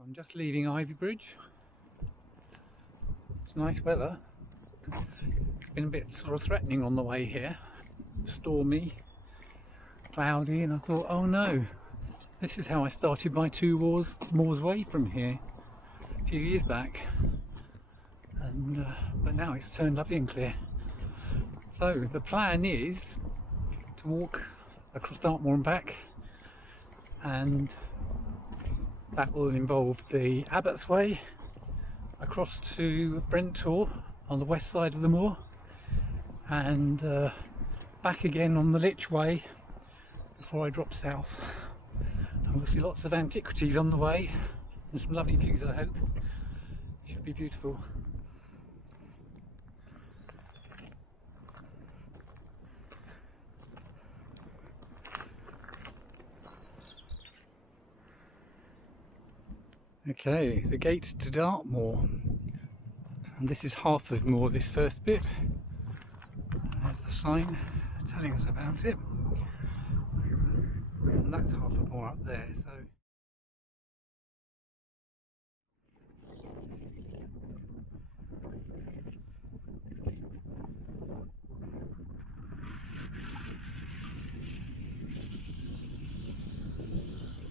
I'm just leaving Ivy Bridge. It's nice weather. It's been a bit sort of threatening on the way here. Stormy, cloudy, and I thought, oh no, this is how I started my 2 moors away from here a few years back. And but now it's turned lovely and clear. So the plan is to walk across Dartmoor and back, and that will involve the Abbott's Way across to Brenttor on the west side of the moor, and back again on the Litch Way before I drop south. And we'll see lots of antiquities on the way and some lovely views, I hope. It should be beautiful. Okay, the gate to Dartmoor, and this is Harford Moor, this first bit. There's the sign telling us about it, and that's Harford Moor up there. So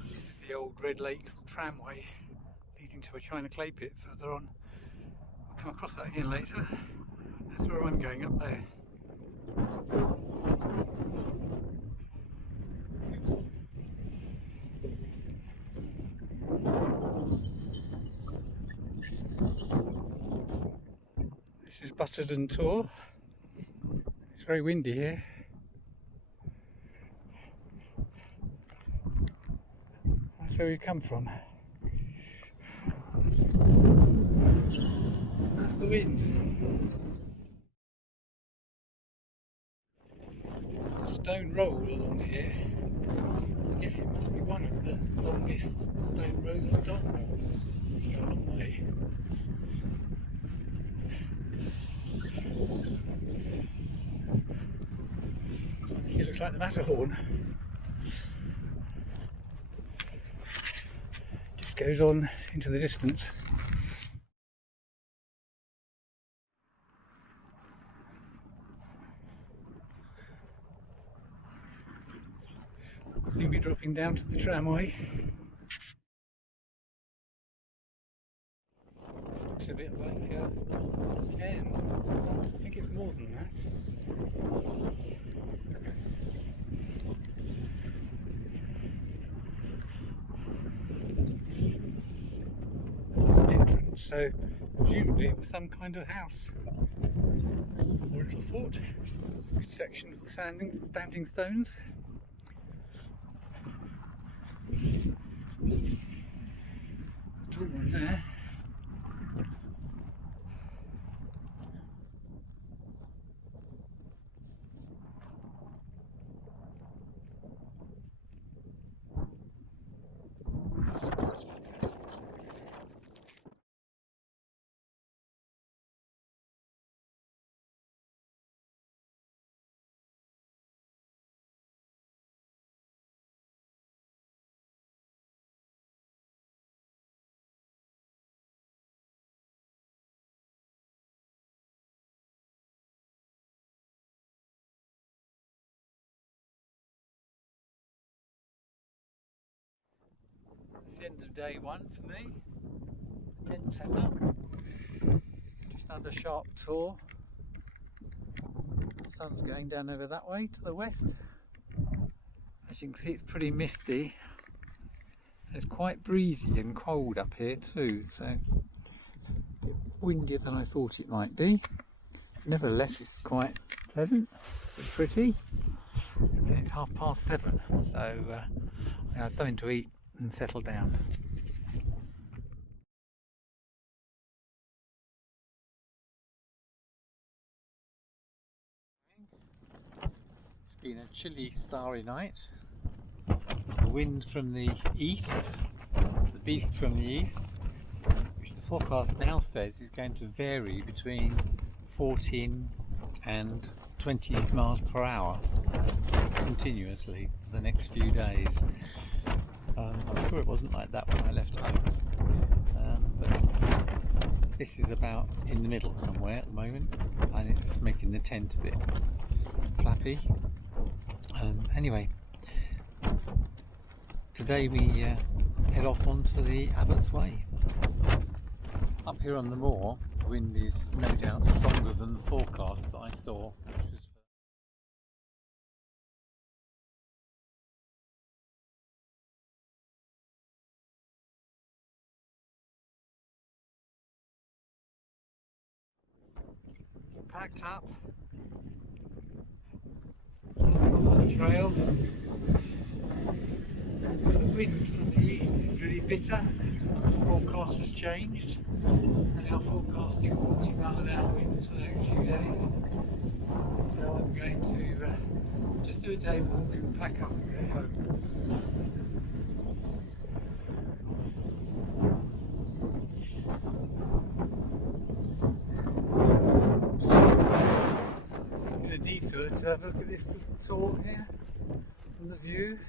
this is the old Red Lake tramway leading to a china clay pit further on. I'll come across that again later. That's where I'm going, up there. This is BUTTERDON Tor. It's very windy here. That's where we come from. That's the wind. There's a stone roll along here. I guess it must be one of the longest stone rows of Dartmoor. It's a long way. I think it looks like the Matterhorn. Just goes on into the distance. We'll be dropping down to the tramway. This looks a bit like Cairns. I think it's more than that. Entrance, so presumably it was some kind of house or a little fort. Good section of the standing stones. Tall one there. It's the end of day one for me. Tent set up. Just another sharp tour. The sun's going down over that way to the west. As you can see, it's pretty misty. It's quite breezy and cold up here too, so a bit windier than I thought it might be. Nevertheless, it's quite pleasant. It's pretty. And it's 7:30, so I have something to eat and settle down. It's been a chilly, starry night. The wind from the east, the beast from the east, which the forecast now says is going to vary between 14 and 20 miles per hour continuously for the next few days. I'm sure it wasn't like that when I left home. but this is about in the middle somewhere at the moment, and it's making the tent a bit flappy. Anyway, today we head off onto the Abbott's Way. Up here on the moor, the wind is no doubt stronger than the forecast that I saw, which was packed up off on the trail. The wind from the east is really bitter. The forecast has changed. They're now forecasting 40 mile/hour winds for the next few days. So I'm going to just do a day walk and pack up and go home. Taking a detour to have a look at this little tour here and the view.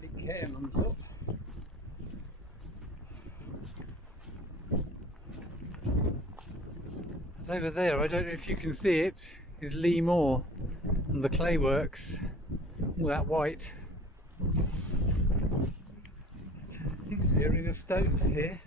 Big cairn on the top. And over there, I don't know if you can see it, is Lee Moor and the clay works, all that white. Seems to be a ring of stones here.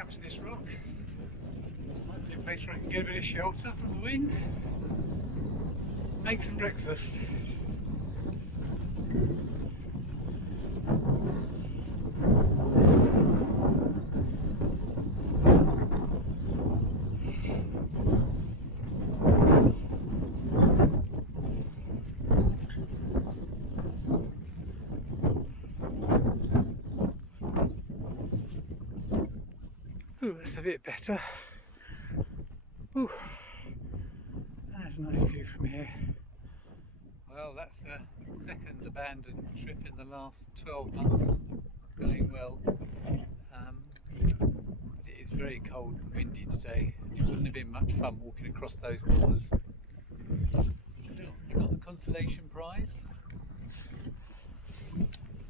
Up to this rock, might be a place where I can get a bit of shelter from the wind, make some breakfast. Ooh, that's a bit better. Ooh, that's a nice view from here. Well, that's the second abandoned trip in the last 12 months. Going well. It is very cold and windy today. It wouldn't have been much fun walking across those moors. We got the consolation prize.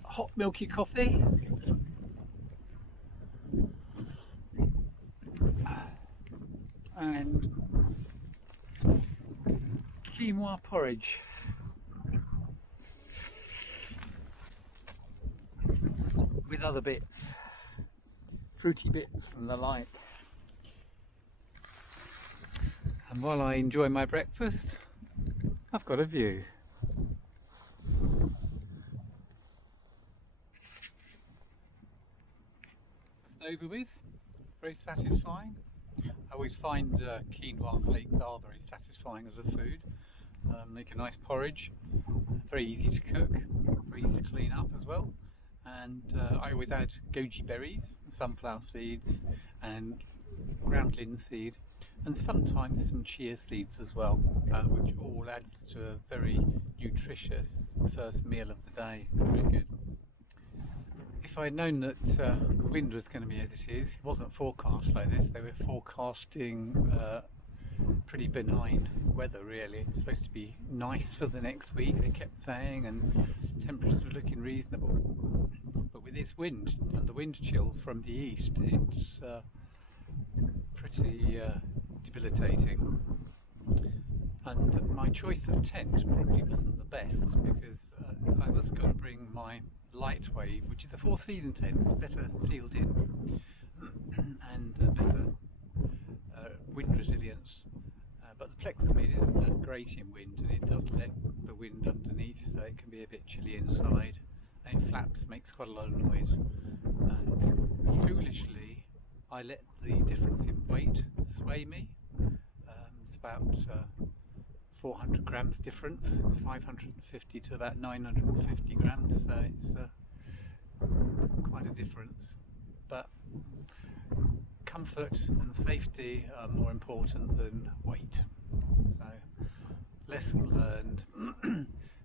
Hot milky coffee. And quinoa porridge with other bits, fruity bits and the like. And while I enjoy my breakfast, I've got a view. It's over with, very satisfying. I always find quinoa flakes are very satisfying as a food. Make a nice porridge, very easy to cook, very easy to clean up as well. And I always add goji berries, sunflower seeds and ground linseed, and sometimes some chia seeds as well, which all adds to a very nutritious first meal of the day. Very good. If I'd known that the wind was going to be as it is, it wasn't forecast like this. They were forecasting pretty benign weather really. It's supposed to be nice for the next week, they kept saying, and temperatures were looking reasonable. But with this wind and the wind chill from the east, it's pretty debilitating. And my choice of tent probably wasn't the best, because I was going to bring my light wave, which is a four season tent. It's better sealed in and better wind resilience. But the Plexamid isn't that great in wind, and it does let the wind underneath, so it can be a bit chilly inside. And it flaps, makes quite a lot of noise. And foolishly, I let the difference in weight sway me. It's about 400 grams difference, 550 to about 950 grams, so it's quite a difference. But comfort and safety are more important than weight, so lesson learned.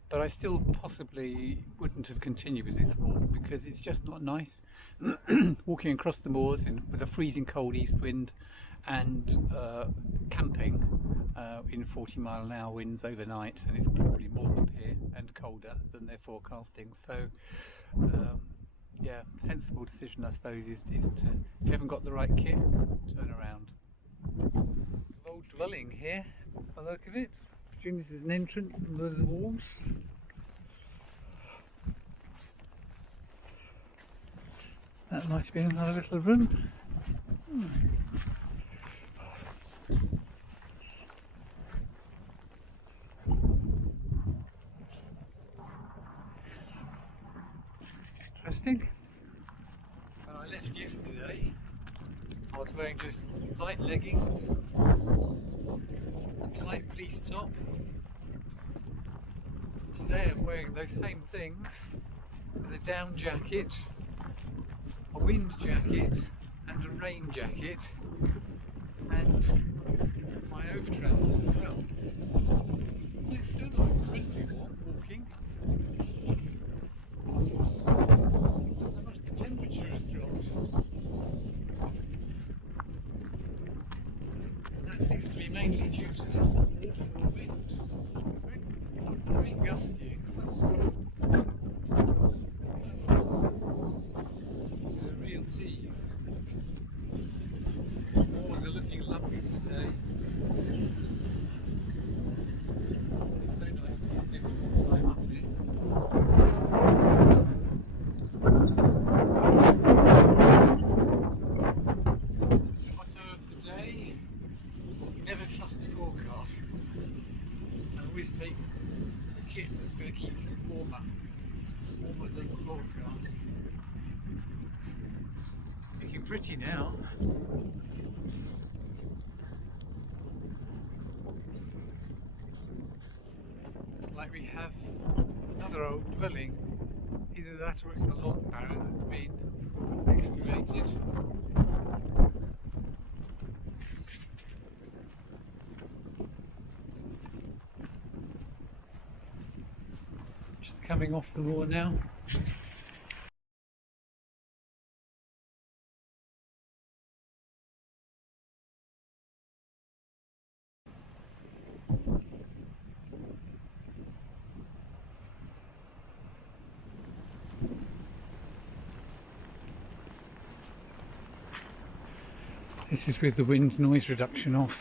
But I still possibly wouldn't have continued with this walk because it's just not nice walking across the moors with a freezing cold east wind and camping in 40-mile-an-hour winds overnight, and it's probably more up here and colder than they're forecasting. So yeah, sensible decision I suppose is to, if you haven't got the right kit, turn around. Old dwelling here, by the look of it. I presume this is an entrance under the walls. That might be another little room. Interesting. When I left yesterday, I was wearing just light leggings and a light fleece top. Today I'm wearing those same things with a down jacket, a wind jacket and a rain jacket, and my overtrousers as well. It's still not friendly walking. So much the temperature has dropped. And that seems to be mainly due to this awful wind. Very gusty. That's right. This is a real tease. The moors are looking lovely today. It's so nice that it's difficult time up here. The motto of the day: never trust the forecast, and always take the kit that's going to keep you warmer than the forecast. Looking pretty now. Looks like we have another old dwelling. Either that or it's the long barrow that's been excavated. Just coming off the moor now. This is with the wind noise reduction off.